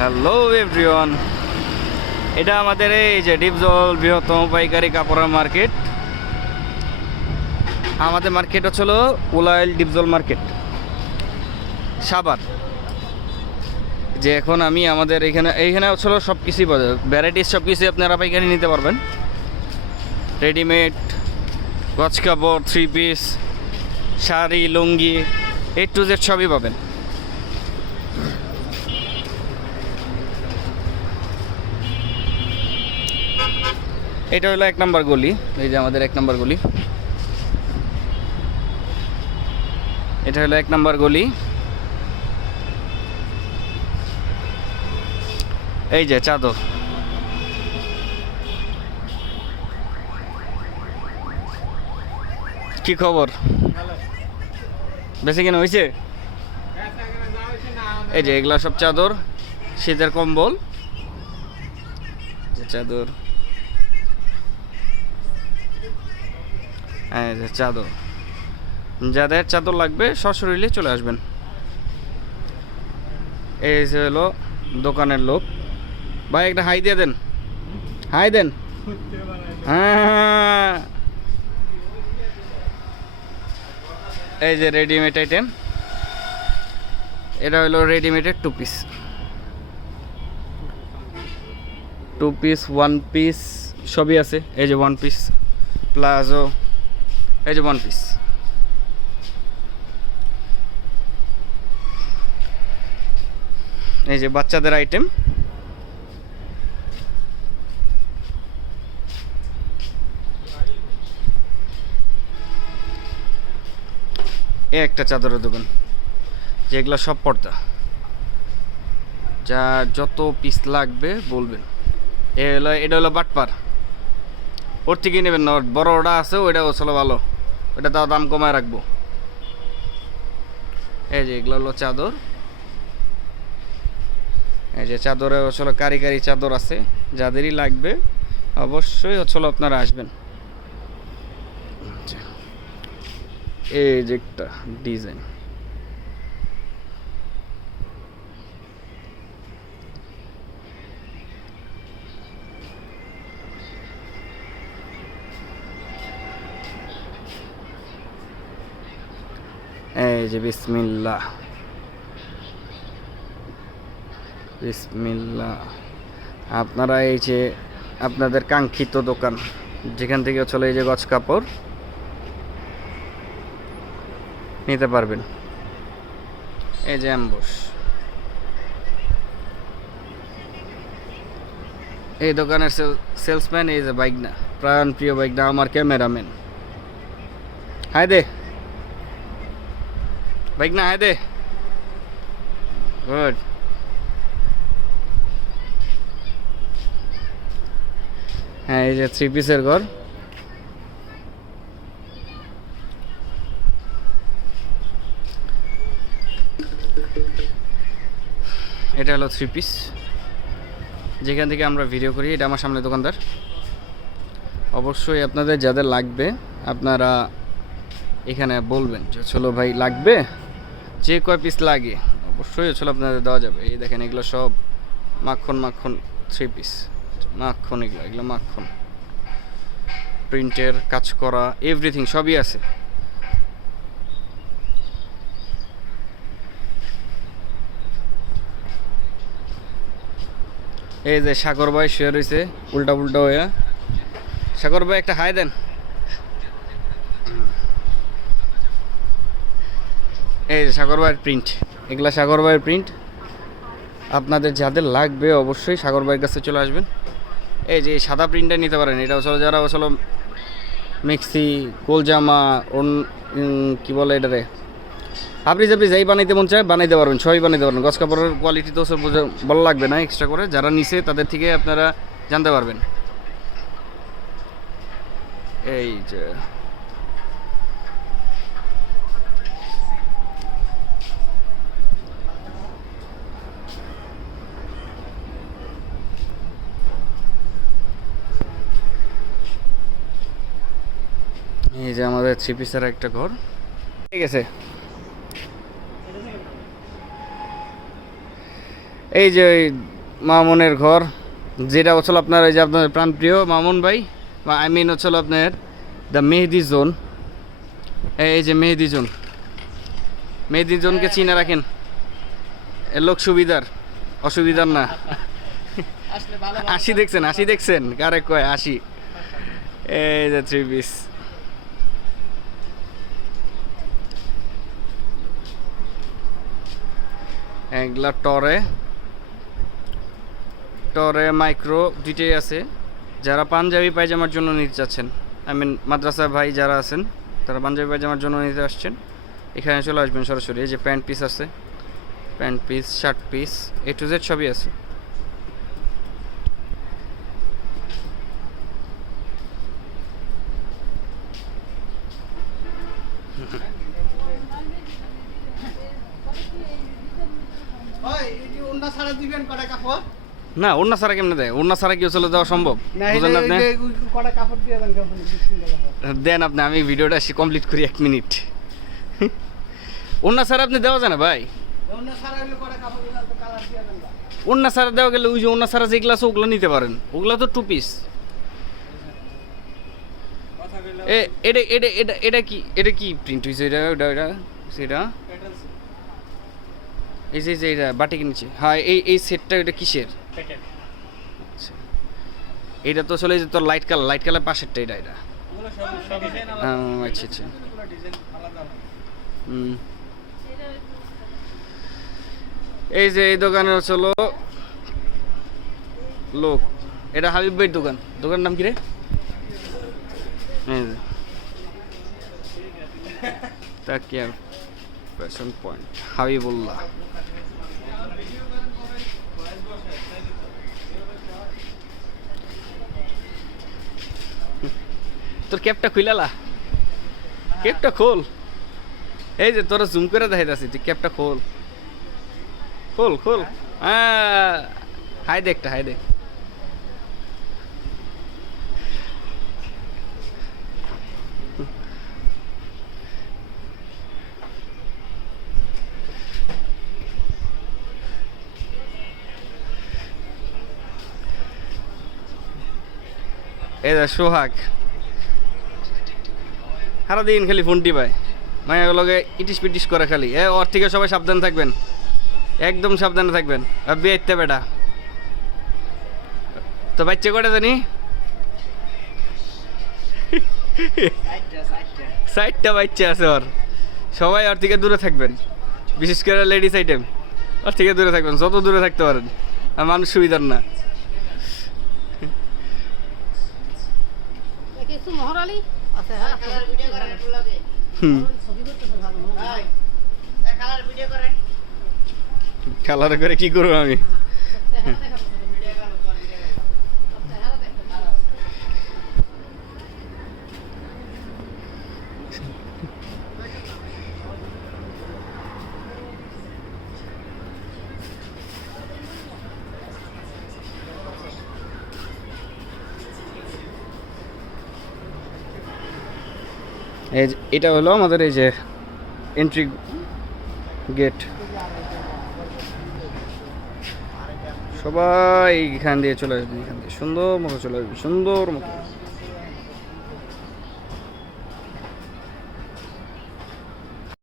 Hello everyone, এটা আমাদের এই যে ডিপজল বৃহত্তম পাইকারি কাপড়ের মার্কেট। আমাদের মার্কেট হচ্ছিল উলাইল ডিপজল মার্কেট, সাভার। যে এখন আমি আমাদের এইখানে হচ্ছিল সব কিছুই পাওয়া যায়, ভ্যারাইটিস সব কিছুই আপনারা পাইকারি নিতে পারবেন। রেডিমেড, গজ কাপড়, three piece, sari, lungi, A to Z সবই পাবেন। এটা হলো 1 নম্বর গলি, এই যে আমাদের 1 নম্বর গলি। এটা হলো 1 নম্বর গলি। এই যে চাদর, কি খবর? বেশি কেন হয়েছে? এই যে এগুলা সব চাদর, শীতের কম্বল, চাদর, এই যে চাদর। যাদের চাদর লাগবে সশরীরে চলে আসবেন। এই যে হলো দোকানের লোক। ভাই একটা হাই দিয়ে দেন, হাই দেন। হ্যাঁ, এই যে রেডিমেড আইটেম। এটা হলো রেডিমেডের 2 পিস, 2 পিস, 1 পিস সবই আছে। এই যে 1 পিস প্লাজো, এই যে 1 পিস। এই যে বাচ্চাদের আইটেম, এই একটা চাদরের দোকান, যেগুলো সব পর্দা। যা যত পিস লাগবে বলবেন। এটা হলো বাটপার, ওর থেকে নেবেন না। বড় ওটা আছে, ওইটা চলো ভালো, ওইটা তাও দাম কমায় রাখবো। এই যে এগুলো হলো চাদর। এই যে চাদরে হচ্ছিল কারিগরি চাদর আছে, যাদেরই লাগবে অবশ্যই হচ্ছিল আপনারা আসবেন। এই যে একটা ডিজাইন, এই যে বিসমিল্লাহ, বিসমিল্লাহ। আপনারা এই যে আপনাদের কাঙ্ক্ষিত দোকান, যেখান থেকে চলে এই যে গজ কাপড় নিতে পারবেন। এই যে অ্যাম্বুশ, এই দোকানের সেলসম্যান এই যে বাইকনা, প্রাণ প্রিয় বাইকনা, আমার ক্যামেরাম্যান। হাই দে বাইকনা, হাই দে। গুড। হ্যাঁ, এই যে 3 পিসের ঘর। এটা হলো 3 পিস, যেখান থেকে আমরা ভিডিও করি। এটা আমার সামনে দোকানদার। অবশ্যই আপনাদের যাদের লাগবে আপনারা এখানে বলবেন যে চলো ভাই লাগবে, যে কয় পিস লাগে অবশ্যই চলো আপনাদের দেওয়া যাবে। এই দেখেন এগুলো সব মাখন মাখন 3 পিস, মাখন। এগুলো মাখন, প্রিন্টের কাজ করা, এভরিথিং সবই আছে। এই যে সাগর ভাই শুয়ে রয়েছে উল্টা পুল্টা হয়ে। সাগর ভাই একটা হাই দেন। এই যে সাগর ভাইয়ের প্রিন্ট, এগুলা সাগর ভাইয়ের প্রিন্ট। আপনাদের যাদের লাগবে অবশ্যই সাগর ভাইয়ের কাছে চলে আসবেন। এই যে সাদা প্রিন্টটা নিতে পারেন। এটা আসলে যারা আসলে মিক্সি, গোলজামা, কি বলে এটারে, আপনি যাবি যাই বানাইতে মন চায় বানাইতে পারবেন, সবই বানাইতে পারবেন। গজ কাপড়ের কোয়ালিটি তো ভালো লাগবে না, এক্সট্রা করে যারা নিছে তাদের থেকে আপনারা জানতে পারবেন। এই যে এই যে আমাদের 3 পিসের একটা ঘর ঠিক আছে। এই যে ওই মামুনের ঘর, যেটা হচ্ছিল আপনার এই যে আপনার প্রাণপ্রিয় মামুন ভাই, বা আই মিন হচ্ছিল আপনার দ্য মেহেদি জোন। এই যে মেহেদি জোন, মেহেদি জোনকে চিনে রাখেন, এর লোক সুবিধার, অসুবিধার না। আশি দেখছেন, আশি দেখছেন, কারে কয় আশি। এই যে থ্রি পিস, এগুলা টরে, টরে মাইক্রো দুইটাই আছে। যারা পাঞ্জাবি পায়জামার জন্য নিতে চাচ্ছেন, আই মিন মাদ্রাসা ভাই যারা আছেন, তারা পাঞ্জাবি পায়জামার জন্য নিতে আসছেন, এখানে চলে আসবেন সরাসরি। এই যে প্যান্ট পিস আছে, pant piece, shirt piece, A to Z সবই আছে। না ওড়না ছাড়া কেমনে দেয়? ওড়না ছাড়া কি চলে দেওয়া সম্ভব? বুঝেন আপনি? দেন আপনি, আমি ভিডিওটা কমপ্লিট করি 1 মিনিট। ওড়না ছাড়া আপনি দেওয়া যায় না ভাই। ওড়না ছাড়া দেওয়া গেলে ওই যে ওড়না ছাড়া যেগুলো আছে ওগুলো নিতে পারেন, ওগুলো তো 2 পিস। এটা এটা এটা এটা কি, এটা কি প্রিন্ট হয়েছে? এটা এটা এটা সেটা এই যে এটা বাটিক নিচে, হ্যাঁ এই সেটটা এটা কিসের? আচ্ছা, এইটা তো চলে যে তোর লাইট কালার, লাইট কালার পাশেরটা, এটা এটা আচ্ছা আচ্ছা। এই যে এই দোকানে হলো লোক, এটা হাবিব ভাইয়ের দোকান। দোকানের নাম কি রে? তাকিয়া ফ্যাশন পয়েন্ট, হাবিবুল্লাহ। তোর ক্যাপটা খুইলালা, ক্যাপটা খোল। এই যে তোরা জুম করে দেখাইতাছি, তুই ক্যাপটা খোল, খোল খোল। হ্যাঁ, হাই দেখটা, হাই দেখ। এই যে সোহাগ, সারাদিন খালি ফোনটি পায়, মায়াগুলোকে ইটিস পিটিস করে খালি। ওর থেকে সবাই সাবধান থাকবেন, একদম সাবধানে থাকবেন। আর বিয়েতে বেটা তো বাচ্চা কটা জানি, 60টা বাচ্চা আছে ওর। সবাই ওর থেকে দূরে থাকবেন, বিশেষ করে লেডিস আইটেম, ওর থেকে দূরে থাকবেন, যত দূরে থাকতে পারেন। আর মানুষ সুবিধার না। কালার করে কি করবো আমি? এটা হলো আমাদের এই যে এন্ট্রি গেট। সবাই এখান দিয়ে চলে আসবে, এখান দিয়ে সুন্দর মতো চলে আসবে, সুন্দর মতো।